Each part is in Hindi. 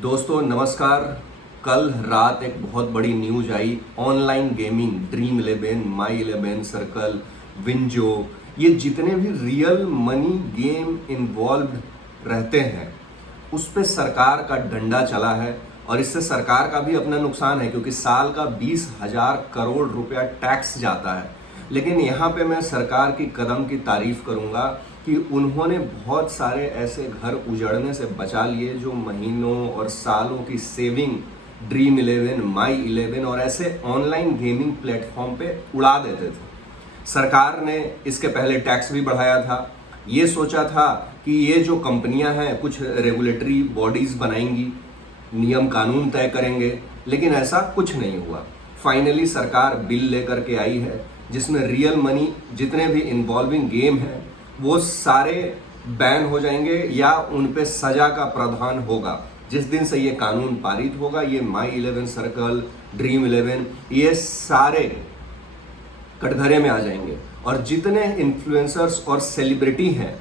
दोस्तों नमस्कार। कल रात एक बहुत बड़ी न्यूज आई। ऑनलाइन गेमिंग ड्रीम11, माई11, सर्कल, विंजो, ये जितने भी रियल मनी गेम इन्वॉल्व रहते हैं उस पे सरकार का डंडा चला है। और इससे सरकार का भी अपना नुकसान है क्योंकि साल का 20,000 करोड़ रुपया टैक्स जाता है। लेकिन यहाँ पे मैं सरकार की कदम की तारीफ करूँगा कि उन्होंने बहुत सारे ऐसे घर उजड़ने से बचा लिए जो महीनों और सालों की सेविंग ड्रीम11, माई11 और ऐसे ऑनलाइन गेमिंग प्लेटफॉर्म पे उड़ा देते थे। सरकार ने इसके पहले टैक्स भी बढ़ाया था। ये सोचा था कि ये जो कंपनियां हैं कुछ रेगुलेटरी बॉडीज बनाएंगी, नियम कानून तय करेंगे, लेकिन ऐसा कुछ नहीं हुआ। फाइनली सरकार बिल लेकर के आई है जिसमें रियल मनी जितने भी इन्वॉल्विंग गेम हैं वो सारे बैन हो जाएंगे या उन पे सजा का प्रावधान होगा। जिस दिन से ये कानून पारित होगा ये माई11, सर्कल, ड्रीम11 ये सारे कटघरे में आ जाएंगे। और जितने इन्फ्लुएंसर्स और सेलिब्रिटी हैं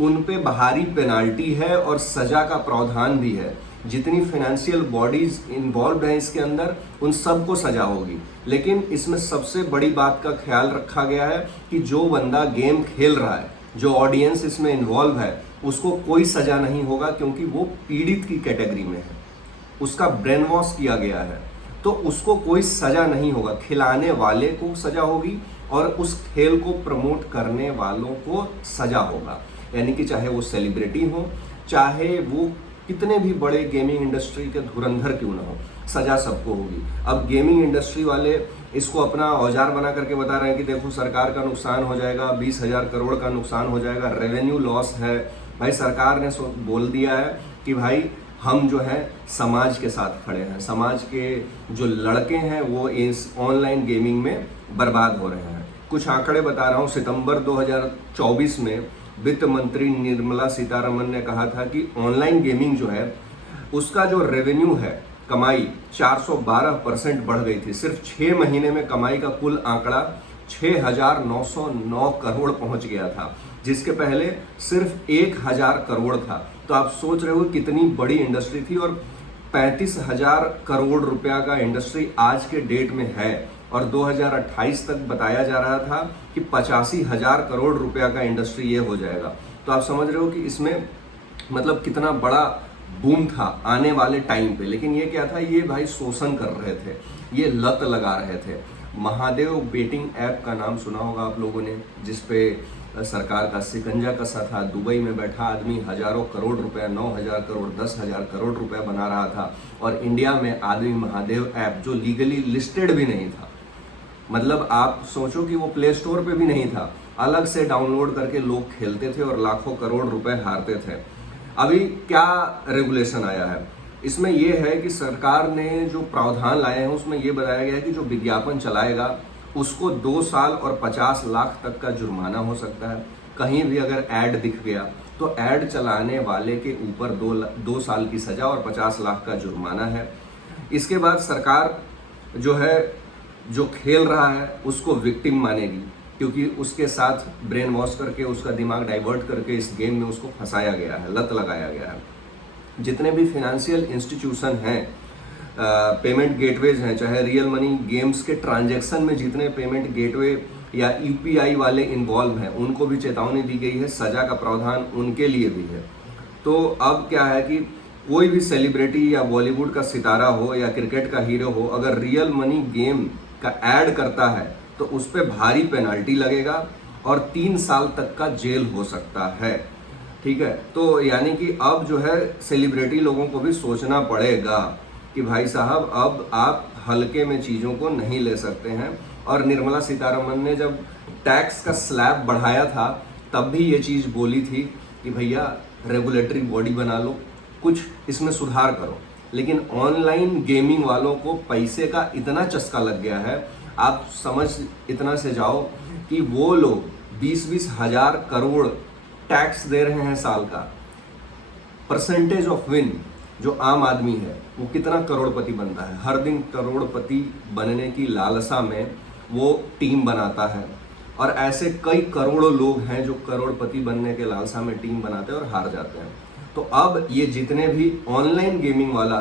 उन पे बाहरी पेनाल्टी है और सजा का प्रावधान भी है। जितनी फाइनेंशियल बॉडीज इन्वॉल्व हैं इसके अंदर उन सबको सजा होगी। लेकिन इसमें सबसे बड़ी बात का ख्याल रखा गया है कि जो बंदा गेम खेल रहा है, जो ऑडियंस इसमें इन्वॉल्व है, उसको कोई सजा नहीं होगा क्योंकि वो पीड़ित की कैटेगरी में है, उसका ब्रेन वॉश किया गया है, तो उसको कोई सजा नहीं होगा। खिलाने वाले को सजा होगी और उस खेल को प्रमोट करने वालों को सजा होगा। यानी कि चाहे वो सेलिब्रिटी हो, चाहे वो कितने भी बड़े गेमिंग इंडस्ट्री के धुरंधर क्यों ना हो, सजा सबको होगी। अब गेमिंग इंडस्ट्री वाले इसको अपना औजार बना करके बता रहे हैं कि देखो सरकार का नुकसान हो जाएगा, 20,000 करोड़ का नुकसान हो जाएगा, रेवेन्यू लॉस है। भाई सरकार ने बोल दिया है कि भाई हम जो है समाज के साथ खड़े हैं, समाज के जो लड़के हैं वो इस ऑनलाइन गेमिंग में बर्बाद हो रहे हैं। कुछ आंकड़े बता रहा हूँ। सितंबर 2024 में वित्त मंत्री निर्मला सीतारमन ने कहा था कि ऑनलाइन गेमिंग जो है उसका जो रेवेन्यू है, कमाई 412% बढ़ गई थी। सिर्फ 6 महीने में कमाई का कुल आंकड़ा 6,909 करोड़ पहुंच गया था, जिसके पहले सिर्फ 1,000 करोड़ था। तो आप सोच रहे हो कितनी बड़ी इंडस्ट्री थी। और 35,000 करोड़ रुपया का इंडस्ट्री आज के डेट में है और 2028 तक बताया जा रहा था कि 85,000 करोड़ रुपया का इंडस्ट्री ये हो जाएगा। तो आप समझ रहे हो कि इसमें मतलब कितना बड़ा बूम था आने वाले टाइम पे। लेकिन ये क्या था, ये भाई शोषण कर रहे थे, ये लत लगा रहे थे। महादेव बेटिंग ऐप का नाम सुना होगा आप लोगों ने, जिसपे सरकार का शिकंजा कसा था। दुबई में बैठा आदमी हजारों करोड़ रुपया, 9,000 करोड़, 10,000 करोड़ रुपया बना रहा था। और इंडिया में आदमी महादेव ऐप जो लीगली लिस्टेड भी नहीं था, मतलब आप सोचो कि वो प्ले स्टोर पे भी नहीं था, अलग से डाउनलोड करके लोग खेलते थे और लाखों करोड़ रुपए हारते थे। अभी क्या रेगुलेशन आया है इसमें, यह है कि सरकार ने जो प्रावधान लाए हैं उसमें यह बताया गया है कि जो विज्ञापन चलाएगा उसको 2 साल और 50 लाख तक का जुर्माना हो सकता है। कहीं भी अगर ऐड दिख गया तो ऐड चलाने वाले के ऊपर 2 साल की सजा और 50 लाख का जुर्माना है। इसके बाद सरकार जो है जो खेल रहा है उसको विक्टिम मानेगी क्योंकि उसके साथ ब्रेन वॉश करके उसका दिमाग डाइवर्ट करके इस गेम में उसको फंसाया गया है, लत लगाया गया है। जितने भी फाइनेंशियल इंस्टीट्यूशन हैं, पेमेंट गेटवेज हैं, चाहे रियल मनी गेम्स के ट्रांजैक्शन में जितने पेमेंट गेटवे या यूपीआई वाले इन्वॉल्व हैं उनको भी चेतावनी दी गई है, सजा का प्रावधान उनके लिए भी है। तो अब क्या है कि कोई भी सेलिब्रिटी या बॉलीवुड का सितारा हो या क्रिकेट का हीरो हो, अगर रियल मनी गेम का ऐड करता है तो उस पर भारी पेनाल्टी लगेगा और 3 साल तक का जेल हो सकता है। ठीक है, तो यानी कि अब जो है सेलिब्रिटी लोगों को भी सोचना पड़ेगा कि भाई साहब अब आप हल्के में चीज़ों को नहीं ले सकते हैं। और निर्मला सीतारमन ने जब टैक्स का स्लैब बढ़ाया था तब भी ये चीज़ बोली थी कि भैया रेगुलेटरी बॉडी बना लो, कुछ इसमें सुधार करो। लेकिन ऑनलाइन गेमिंग वालों को पैसे का इतना चस्का लग गया है, आप समझ इतना से जाओ कि वो लोग 20-20 हजार करोड़ टैक्स दे रहे हैं साल का। परसेंटेज ऑफ विन जो आम आदमी है वो कितना करोड़पति बनता है, हर दिन करोड़पति बनने की लालसा में वो टीम बनाता है। और ऐसे कई करोड़ों लोग हैं जो करोड़पति बनने के लालसा में टीम बनाते हैं और हार जाते हैं। तो अब ये जितने भी ऑनलाइन गेमिंग वाला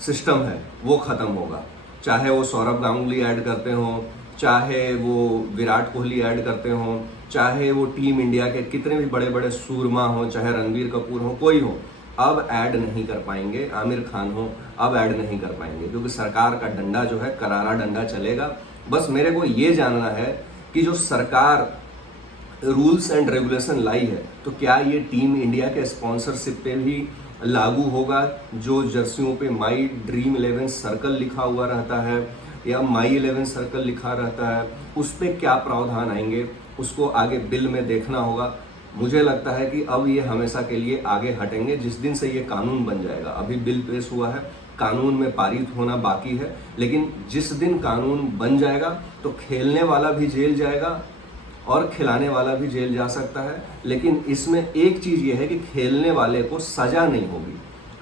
सिस्टम है वो खत्म होगा। चाहे वो सौरभ गांगुली ऐड करते हो, चाहे वो विराट कोहली ऐड करते हो, चाहे वो टीम इंडिया के कितने भी बड़े बड़े सूरमा हो, चाहे रणबीर कपूर हो, कोई हो, अब ऐड नहीं कर पाएंगे। आमिर खान हो, अब ऐड नहीं कर पाएंगे, क्योंकि सरकार का डंडा जो है करारा डंडा चलेगा। बस मेरे को ये जानना है कि जो सरकार रूल्स एंड रेगुलेशन लाई है, तो क्या ये टीम इंडिया के स्पॉन्सरशिप पे भी लागू होगा? जो जर्सियों पे माई ड्रीम 11 सर्कल लिखा हुआ रहता है या माई 11 सर्कल लिखा रहता है, उस पर क्या प्रावधान आएंगे, उसको आगे बिल में देखना होगा। मुझे लगता है कि अब ये हमेशा के लिए आगे हटेंगे जिस दिन से ये कानून बन जाएगा। अभी बिल पेश हुआ है, कानून में पारित होना बाकी है, लेकिन जिस दिन कानून बन जाएगा तो खेलने वाला भी जेल जाएगा और खिलाने वाला भी जेल जा सकता है। लेकिन इसमें एक चीज़ ये है कि खेलने वाले को सज़ा नहीं होगी।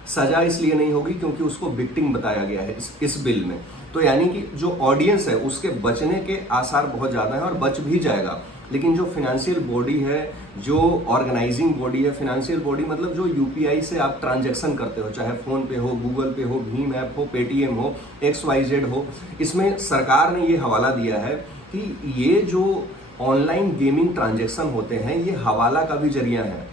सज़ा इसलिए नहीं होगी क्योंकि उसको विक्टिम बताया गया है इस बिल में। तो यानी कि जो ऑडियंस है उसके बचने के आसार बहुत ज़्यादा हैं और बच भी जाएगा। लेकिन जो फिनेंशियल बॉडी है, जो ऑर्गेनाइजिंग बॉडी है, फिनेंशियल बॉडी मतलब जो यूपीआई से आप ट्रांजैक्शन करते हो, चाहे फ़ोन पे हो, गूगल पे हो, भीम ऐप हो, पेटीएम हो, XYZ हो, इसमें सरकार ने ये हवाला दिया है कि ये जो ऑनलाइन गेमिंग ट्रांजैक्शन होते हैं ये हवाला का भी जरिया है।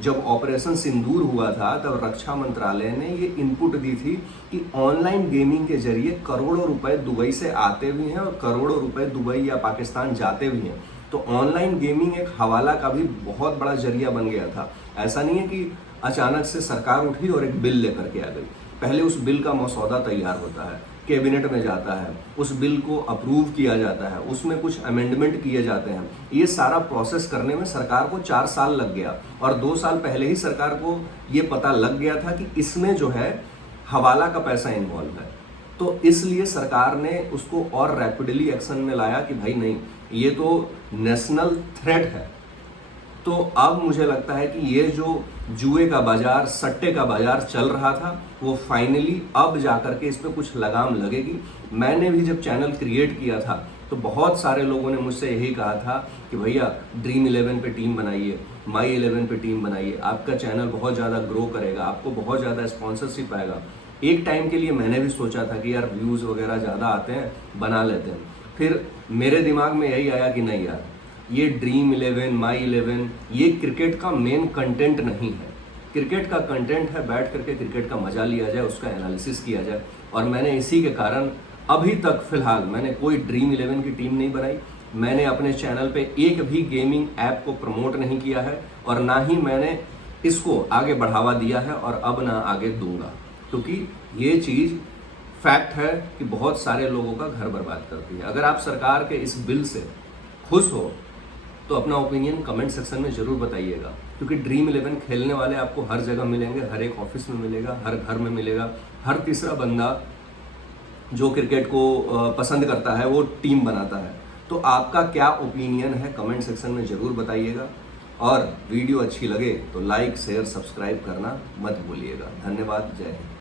जब ऑपरेशन सिंदूर हुआ था तब रक्षा मंत्रालय ने ये इनपुट दी थी कि ऑनलाइन गेमिंग के जरिए करोड़ों रुपए दुबई से आते भी हैं और करोड़ों रुपए दुबई या पाकिस्तान जाते भी हैं। तो ऑनलाइन गेमिंग एक हवाला का भी बहुत बड़ा जरिया बन गया था। ऐसा नहीं है कि अचानक से सरकार उठी और एक बिल लेकर के आ गई। पहले उस बिल का मसौदा तैयार होता है, कैबिनेट में जाता है, उस बिल को अप्रूव किया जाता है, उसमें कुछ अमेंडमेंट किए जाते हैं। ये सारा प्रोसेस करने में सरकार को 4 साल लग गया और 2 साल पहले ही सरकार को ये पता लग गया था कि इसमें जो है हवाला का पैसा इन्वॉल्व है। तो इसलिए सरकार ने उसको और रैपिडली एक्शन में लाया कि भाई नहीं, ये तो नेशनल थ्रेट है। तो अब मुझे लगता है कि ये जो जुए का बाजार, सट्टे का बाजार चल रहा था, वो फाइनली अब जाकर के इस पर कुछ लगाम लगेगी। मैंने भी जब चैनल क्रिएट किया था तो बहुत सारे लोगों ने मुझसे यही कहा था कि भैया ड्रीम 11 पे टीम बनाइए, माई 11 पे टीम बनाइए, आपका चैनल बहुत ज़्यादा ग्रो करेगा, आपको बहुत ज़्यादा स्पॉन्सरशिप आएगा। एक टाइम के लिए मैंने भी सोचा था कि यार व्यूज़ वगैरह ज़्यादा आते हैं, बना लेते हैं। फिर मेरे दिमाग में यही आया कि नहीं यार, ये ड्रीम 11, माई 11 ये क्रिकेट का मेन कंटेंट नहीं है। क्रिकेट का कंटेंट है बैठ करके क्रिकेट का मजा लिया जाए, उसका एनालिसिस किया जाए। और मैंने इसी के कारण अभी तक फिलहाल मैंने कोई ड्रीम 11 की टीम नहीं बनाई। मैंने अपने चैनल पे एक भी गेमिंग ऐप को प्रमोट नहीं किया है और ना ही मैंने इसको आगे बढ़ावा दिया है और अब ना आगे दूंगा, क्योंकि ये चीज़ फैक्ट है कि बहुत सारे लोगों का घर बर्बाद करती है। अगर आप सरकार के इस बिल से खुश हो तो अपना ओपिनियन कमेंट सेक्शन में ज़रूर बताइएगा, क्योंकि ड्रीम 11 खेलने वाले आपको हर जगह मिलेंगे, हर एक ऑफिस में मिलेगा, हर घर में मिलेगा। हर तीसरा बंदा जो क्रिकेट को पसंद करता है वो टीम बनाता है। तो आपका क्या ओपिनियन है कमेंट सेक्शन में ज़रूर बताइएगा। और वीडियो अच्छी लगे तो लाइक, शेयर, सब्सक्राइब करना मत भूलिएगा। धन्यवाद। जय हिंद।